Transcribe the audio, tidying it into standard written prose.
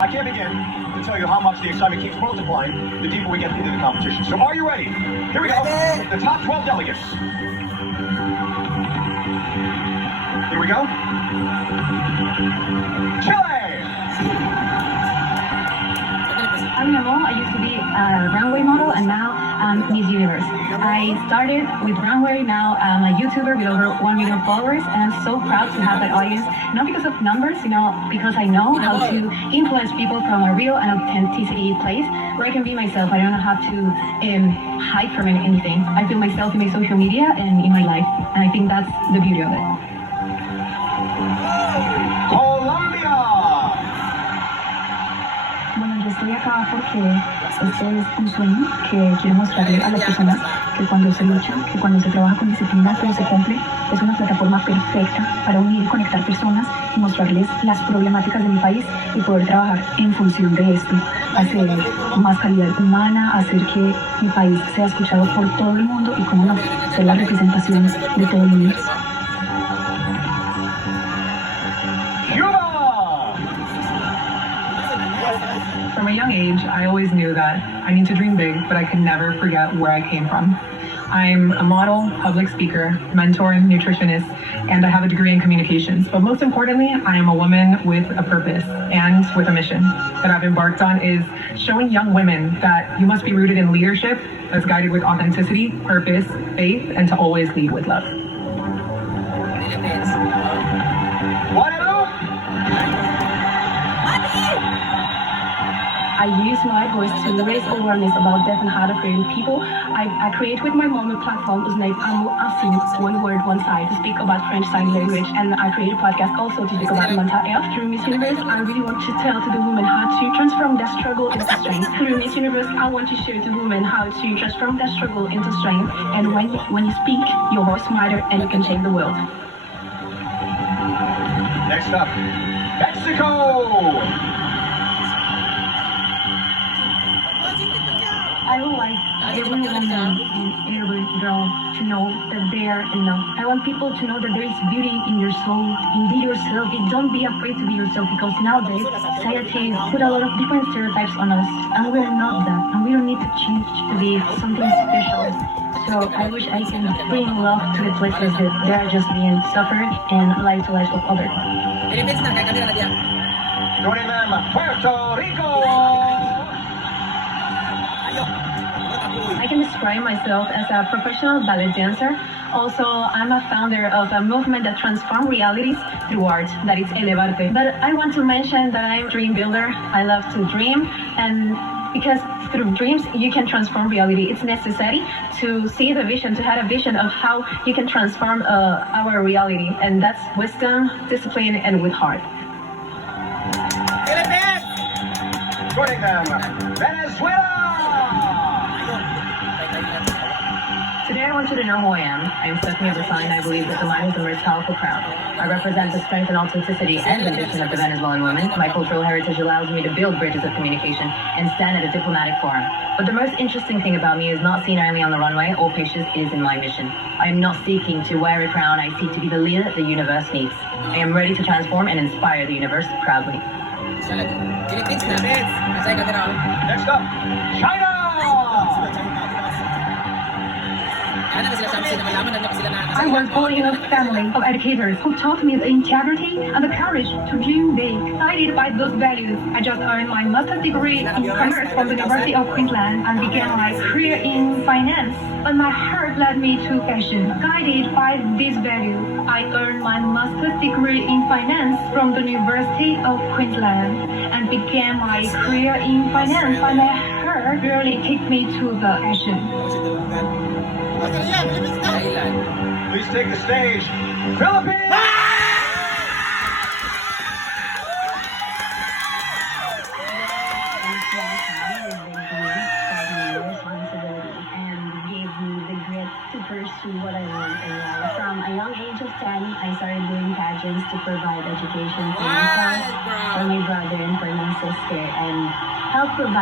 I can't begin to tell you how much the excitement keeps multiplying the deeper we get into the competition. So are you ready? Here we go. The top 12 delegates. Here we go. Chile! I'm Nemo. I used to be a runway model and now I'm Miss Universe. I started with runway, now I'm a YouTuber with over 1 million followers, and I'm so proud to have that audience, not because of numbers, because I know how to influence people from a real and authenticity place where I can be myself. I don't have to hide from anything. I feel myself in my social media and in my life, and I think that's the beauty of it. Colombia! Bueno, yo estoy acá porque este es un sueño que quiero mostrarle a las personas que cuando se lucha, que cuando se trabaja con disciplina, todo se cumple. Es una plataforma perfecta para unir y conectar personas y mostrarles las problemáticas de mi país y poder trabajar en función de esto, hacer más calidad humana, hacer que mi país sea escuchado por todo el mundo y, como no, ser la representación de todo el mundo. From a young age, I always knew that I need to dream big, but I could never forget where I came from. I'm a model, public speaker, mentor, nutritionist, and I have a degree in communications. But most importantly, I am a woman with a purpose and with a mission that I've embarked on is showing young women that you must be rooted in leadership that's guided with authenticity, purpose, faith, and to always lead with love. I use my voice to raise awareness about deaf and hard of hearing people. I create with my mom a platform whose name Amu Asim, one word, one side, to speak about French sign language. And I create a podcast also to speak about mental health. Through Miss Universe, I really want to tell to the women how to transform their struggle into strength. Through Miss Universe, I want to show to women how to transform their struggle into strength. And when you speak, your voice matters and you can change the world. Next up, Mexico! I would like every woman and every girl to know that they are enough. I want people to know that there is beauty in your soul, in be yourself. Don't be afraid to be yourself, because nowadays society put a lot of different stereotypes on us, and we're not that, and we don't need to change to be something special. So I wish I can bring love to the places that they are just being suffered and light to life of others. Joining them, Puerto Rico! I can describe myself as a professional ballet dancer. Also, I'm a founder of a movement that transforms realities through art, that is Elevarte. But I want to mention that I'm a dream builder. I love to dream, and because through dreams you can transform reality. It's necessary to see the vision, to have a vision of how you can transform our reality, and that's wisdom, discipline, and with heart. Joining them, Venezuela! Today I want you to know who I am. I am Stephanie Oberstein. I believe that the mind is the most powerful crown. I represent the strength and authenticity and ambition of the Venezuelan women. My cultural heritage allows me to build bridges of communication and stand at a diplomatic forum. But the most interesting thing about me is not seen only on the runway. All patience is in my mission. I am not seeking to wear a crown. I seek to be the leader the universe needs. I am ready to transform and inspire the universe proudly. Next up, China! I was born in a family of educators who taught me the integrity and the courage to dream big. Guided by those values, I just earned my master's degree in commerce from the University of Queensland and began my career in finance. But my heart led me to fashion. Guided by this value, I earned my master's degree in finance from the University of Queensland and began my career in finance. But my heart really kicked me to the fashion. Please take the stage, Philippines! To pursue what I want in life. From a young age of 10, I started doing pageants to provide education for myself, for my brother, and for my sister, and help provide